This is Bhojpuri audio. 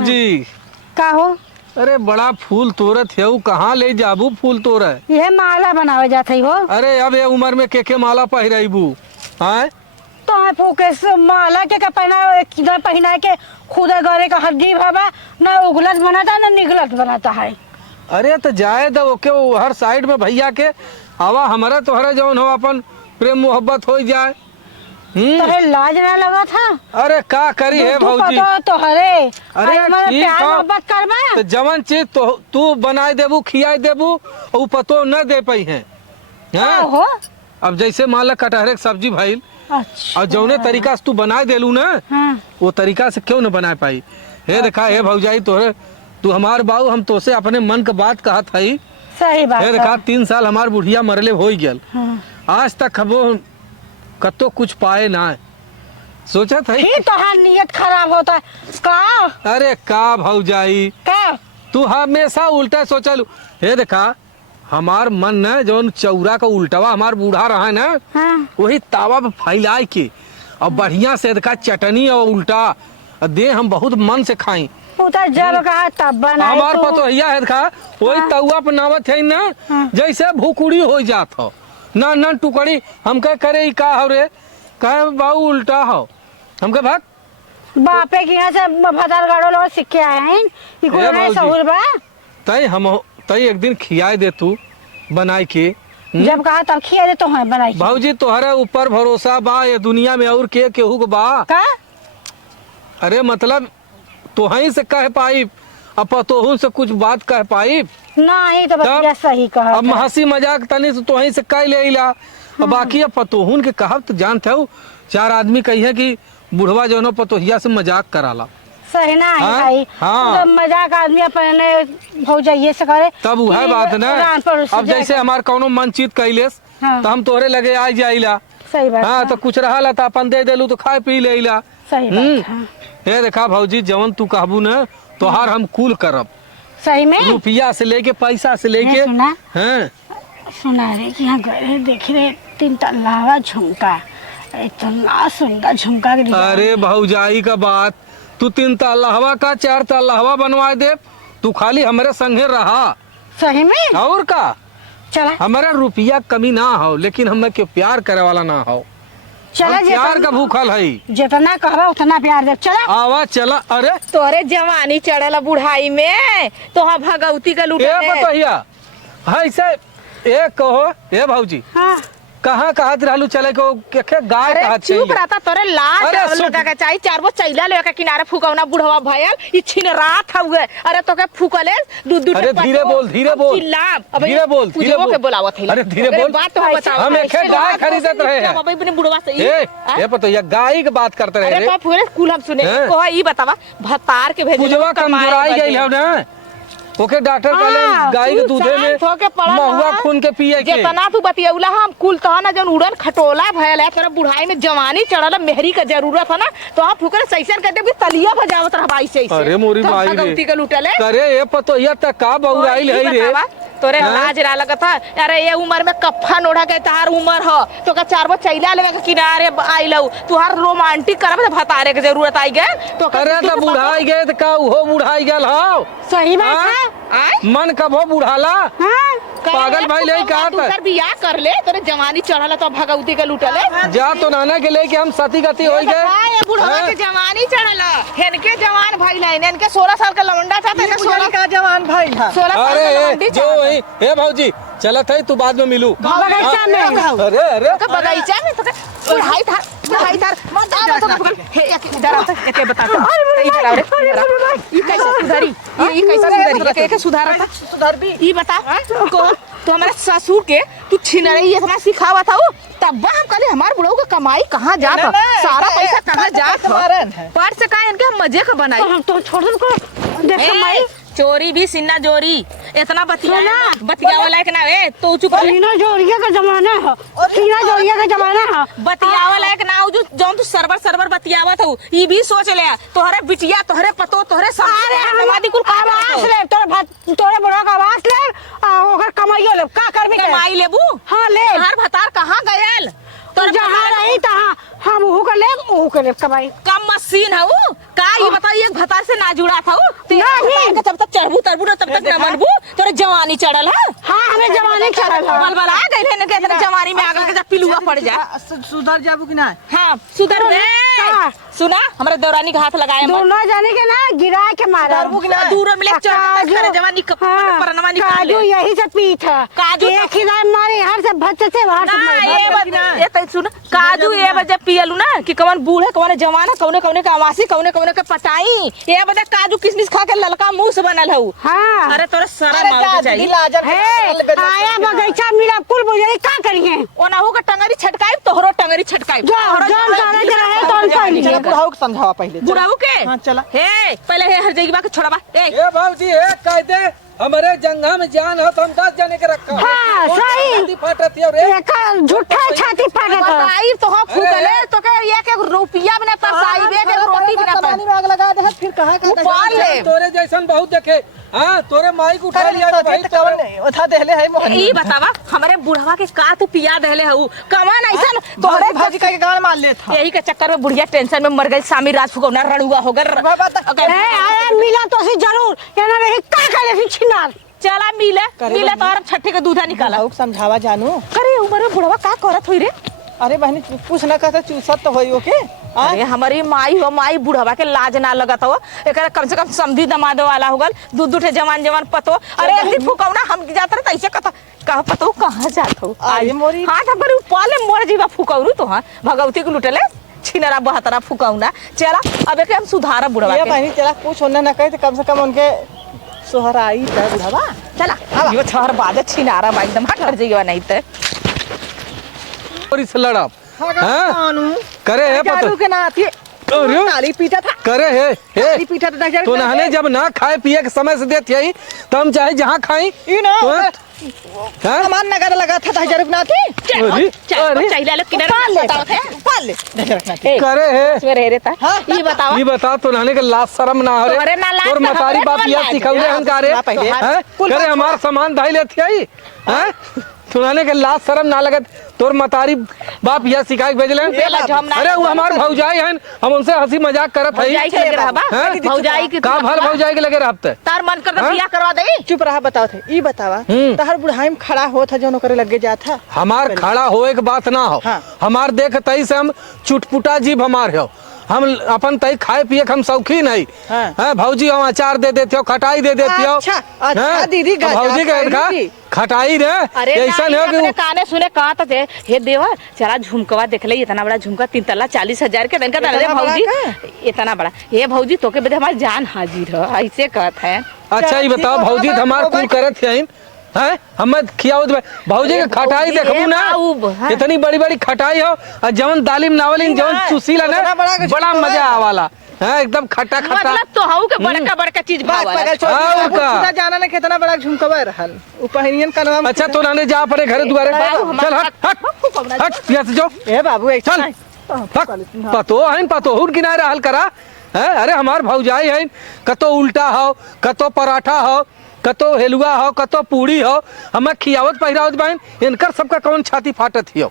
भौजी। का हो? अरे बड़ा फूल तोड़त है, कहाँ ले जाबू फूल तोड़? ये माला बनावे जात हो। अरे अब ये उम्र में के माला पहिराबू? हाँ तो फूके माला के पहना के खुद गले का हड्डी भाबा ना उगलत बनाता ना निगलत बनाता है। अरे तो जाए दो ओके हर साइड में भैया के हवा हमारा तोहरा जौन हो अपन प्रेम मोहब्बत हो जाए। तो लाज ना लगा था? अरे का करी है भौजी? तो हरे अरे प्यार मोहब्बत करबा तो जवन चीज तो तू बनाए देबू खियाए देबू और पतो न दे पाई है। हो अब जैसे मान ला कटहरे की सब्जी भइल अच्छा। और जौने तरीका से तू बनाए देलू ना वो तरीका से क्यों न बना पाई? हे देखा हे भौजाई तोहरे तू हमार बाऊ हम तोसे अपने मन का बात कहत हई। सही बात हे देखा 3 साल हमार बुढ़िया मरले हो गल। आज तक वो कतो कुछ पाए ना सोचत है। तोहार नियत खराब होता है का? अरे का भौजाई का तू हमेशा उल्टा सोचलू। हे देखा हमार मन न जौन चौरा का उल्टवा हमार बूढ़ा रहा है ना वही तावा पे फैलाए के और बढ़िया से देखा चटनी और उल्टा दे हम बहुत मन से खाई। जब कहा तब बनाए हमार पतो है देखा वही तवा पे नावत है ना जैसे भूकुड़ी हो जात हो ना न टुकड़ी हम कह करे का हो रे कहे बाबू उल्टा हो हम कह भाग बापे के यहाँ से भदर गाड़ो लोग सीख के आए हैं इको नहीं सहूर बा तई हम तई एक दिन खियाए दे तू बनाई के। जब कहा तब खिया दे तो है बनाई भाऊजी तोहरे ऊपर भरोसा बा ये दुनिया में और के केहू के बा का? अरे मतलब तोहही से कह पाई अब पतोहू से कुछ बात कह पाई नहीं तो बतिया सही कहा। अब हंसी मजाक तनी से तोहही से कह ले ला बाकी अब पतोहून के कहब तो जानते हो 4 आदमी कही है कि बुढ़वा जो है पतोहिया से मजाक कराला सही ना है भाई। तो मजाक आदमी अपने भौजाइये से करे तब वह बात ना। अब जैसे हमार कोनो मन चित कैलेस तो हम तोहरे लगे आ जाइला। सही बात। हाँ तो कुछ रहा तो अपन दे देलू तो खाए पी ले ला। सही बात। ये देखा भौजी जवन तू कहबू न तोहार हम कुल करब सही में रुपया से लेके पैसा से लेके। सुना रे कि यहाँ गए देख रहे 3 तल्ला झुमका इतना सुंदर झुमका के। अरे भौजाई का बात तू 3 तल्ला का 4 तल्ला बनवा दे तू खाली हमारे संगे रहा। सही में और का चला हमारा रुपया कमी ना हो लेकिन हमें के प्यार करे वाला ना हो। चला प्यार का भूखल है जितना कहबा उतना प्यार दे। चला आवा चला। अरे तोरे जवानी चढ़ला बुढ़ाई में तो हाँ भगवती का लूटे बताइया ऐसे एक कहो ए भौजी कहाँ रहलू चले को के गाय कहा चुप रहता तोरे लाज लगा के चाहिए 4 गो चैला ले के किनारे फूकवना बुढ़वा भयल ई छिन रात हुए। अरे तो के फूकले दूध अरे धीरे बोल धीरे बोल के बोलावत है। अरे धीरे बोल बात तो बताओ हम एक गाय खरीदत रहे हैं बाबा अपने बुढ़वा से ये पता ये गाय की बात करते रहे। अरे बाप पूरे स्कूल हम सुने को ई बतावा भतार के भेजे पूजवा कमजोराई गई है ना ओके डॉक्टर कहले गाय के दूधे में महुआ खून के पिए के जितना तू बतियौला हम कुल तह ना जन उड़न खटोला भयल है तोरा बुढ़ाई में जवानी चढ़ल मेहरी का जरूरत है ना तो आप फुकर सैसन कहते भी तलिया बजावत रहबाई से। अरे मोरी माई रे गलती के लुटले अरे ये पतो ये तक का बौराइल है रे तोरे लाज रा लगत है। अरे ये उम्र में कफन ओढ़ा के तहार उम्र ह तो का 4 गो चैला लेवे के किनारे आइलौ तुहार रोमांटिक करब भतारे के जरूरत आई गए तो अरे तो बुढ़ाई गए तो का वो बुढ़ाई गल हो। सही बात है मन कब हो बुढ़ाला पागल भाई ले का तोर बियाह कर ले तोरे जवानी चढ़ला तो भगवती के लुटले जा तो नाना के लेके हम सती गति हो गए। ये बुढ़वा के जवानी चढ़ला हेनके जवान भइल है इनके 16 साल का लौंडा चाहते हैं 16 का जवान भइल है 16 साल का लौंडी जो ए भौजी चलत है तू बाद में मिलू बगीचा में। अरे अरे बगीचा में तो बुढ़ाई थार मत आ तो हे एक बता ई कैसे सुधारी ई कैसे सुधारी के सुधार भी ई बता को तो हमारे ससुर के तू छिन रही इतना सिखावा था तब हम कहले हमार बुढ़ऊ का कमाई कहाँ जात सारा पैसा कहाँ जात पर से का इनके मजे का बनाई हम तो छोड़ को देख माई चोरी भी सिन्ना जोरी इतना बतियावा लायक ना ए तो चुप सीना जोरिया का जमाना है सीना जोरिया का जमाना है बतियावा लायक ना जो जौन तू सरबर बतियावत हो ई भी सोच ले तोहरे बिटिया तोहरे पतो तोहरे सारे हमारी कुल आवाज ले तोरे बड़ा का आवाज ले ओकर कमाइयो ले का करबी कमाई लेबू हां ले हर भतार कहां गयल तो जहां रही तहां हम ऊ के ले ऊ के कर ले कमाई कम मशीन है वो का ये बता एक भता से ना जुड़ा था वो नहीं। जब तक चढ़बू तरबू ना तब तक ना मनबू तोरे जवानी चढ़ल है हाँ हमें जवानी चढ़ल है बल आ गइल है के जवानी में आगल के जब पिलुआ पड़ जाए सुधर जाबू कि ना हां सुधर में हाँ। सुना हमारे दौरानी का हाथ लगाए मत दोनों जाने के ना गिरा के मारा डरबू कि ना दूर में ले चढ़ करे जवानी का परनमा निकाल काजू ले यही से पीठ है काजू एक ही दाम मारे हर से भच्चे से वहां से ना मारे। ये तो सुन काजू ये बजे पियलू ना कि कवन बूढ़ है कवन जवान है कौने कौने का आवासी कौने कौने के पटाई ये बजे काजू किशमिश खा के ललका मुंह से बनल हऊ हाँ अरे तोरा शर्म आवे चाहिए है आया बगीचा मिला कुल बुझे का करिए ओनाहू का टंगरी छटकाई तोहरो टंगरी छटकाई जो जौन करे के रहे तौन कर चला बुढ़ाऊ के समझावा पहले बुढ़ाऊ के हाँ, चला। हे पहले हे हर जगह के छोड़ाबा ए ए भाजी ए कायदे हमारे जंगा में जान हो तो हम 10 जने के रखा हाँ, सही। छाती फाटत है रे एक झूठा छाती फाटत है बताई तो हम फूकले तो के एक रुपया बिना पैसा एक रोटी बिना पानी में आग लगा दे फिर कहां का उपाल ले तोरे जैसन बहुत देखे हां तोरे माई को उठा लिया रे भाई कवन नहीं उठा देले है मोहन ई बतावा हमारे बुढ़वा के का तू पिया देले हऊ कमान ऐसा तोहरे भाजी का गाड़ मार ले था यही के चक्कर में बुढ़िया टेंशन में मर गई सामी राज फुकौना रणुआ हो गए आया मिला तो सी जरूर एना रे का करे छिनार चला मिले तो और छठे के दूधा निकाला बुढ़ाऊ के समझावा जानू करे उमर बुढ़वा का करत होई रे अरे बहनी कुछ ना कहता चूसत तो होई ओके अरे हमारी माई हो माई बुढ़वा के लाज ना लगत हो एकरा कम से कम समधी दमादो वाला हो गल दूध दूठे जवान जवान पतो अरे एक दिन फुकौना हम जात रहे तैसे कहा पतो कहां जात हो आये मोरी हां पर पाले मोर जीवा फुकौरू तो हां भगवती को लुटले छिनरा बहतरा फुकौना चला अब एक हम सुधारा बुढ़वा ये के बहनी चला कुछ होने ना कहे तो कम से कम उनके सोहराई था बुढ़ावा चला यो छहर बाजे छिनारा बा एकदम हट जाइए नहीं ते और इस लड़ाप कानू करे है पता के नाती अरे ताली पीटा था करे है ताली पीटा था तो नहाने जब ना खाए पिए के समय से देती है तो हम चाहे जहाँ खाई यू नो हाँ? सामान नगर लगा था 1000 रुपया थी अरे, चाहिए लो किधर बताओ थे पाल ले 1000 रखना थी करे है इसमें रह रहता ये बताओ ये बता तो नहाने के लाज शर्म ना हो रे तोरे ना लाज तोर ना मतारी हो रे, बाप तोर यह लाज। सिखौले हम करे ना पहले। हैं? कुल करे बात हमार सामान धाई लेती आई हैं सुनाने के लाज शर्म ना लगत तोर मतारी बाप यह सिखाई भेजले अरे वो हमार भौजाई हैं हम उनसे हंसी मजाक करत हई भौजाई के लगे रहबा हैं? भौजाई के का भल भौजाई के लगे रहते तार मन कर हाँ? बियाह करवा दे चुप रहा बताओ थे ई बतावा तहर बुढ़ाई में खड़ा होत है जो नौकरी लगे जाता हमार खड़ा होए के बात ना हो हाँ। हमार देख तई से हम चुटपुटा जीभ हमार हो हम अपन तई खाए पिए के हम शौकीन है हाँ। हैं भौजी हम अचार दे देती हो खटाई दे देती हो अच्छा, अच्छा, हैं? दीदी, तो गजब भौजी के करी देखा थी। खटाई रे अरे ऐसा नहीं हो कि अपने काने सुने कहा तो थे हे देवा चला झुमकवा देख ले इतना बड़ा झुमका 3 तल्ला 40,000 के दिन का इतना अरे बड़ा भौजी का? इतना बड़ा ये भौजी तो के बदे हमारी जान हाजिर है ऐसे कहत है अच्छा ये बताओ ठीक हो, भौजी बाबा, हमार कुल बाबा। करत है हैं हम खियाओ भौजी के खटाई भौजी, देखबू हे ना बाबू, हाँ। इतनी बड़ी बड़ी खटाई हो और जवन दालिम नावलिन जवन नहीं, चुसीला उतना ना बड़ा कुछ बड़ा तो मजा है। आवाला है एकदम खट्टा खट्टा मतलब तो हऊ के बड़का बड़का चीज बात भावा पकड़ छोड़ हाँ, दिया। का? खुदा जाना ना कितना बड़ा झुमकवा रहल उपहनियन का नाम अच्छा तो नाने जा पड़े घर दुआरे बाबू, चल हमारा हट हट यहाँ से जाओ ए बाबू एक चल पतो है पतो हुन किनारे हल करा है अरे हमार भौजाई है कतो उल्टा हो कतो पराठा हो कतो हेलुआ हो कतो पूड़ी हो हमें खियावत पहिरावत बहन इनकर सबका कौन छाती फाटत हियो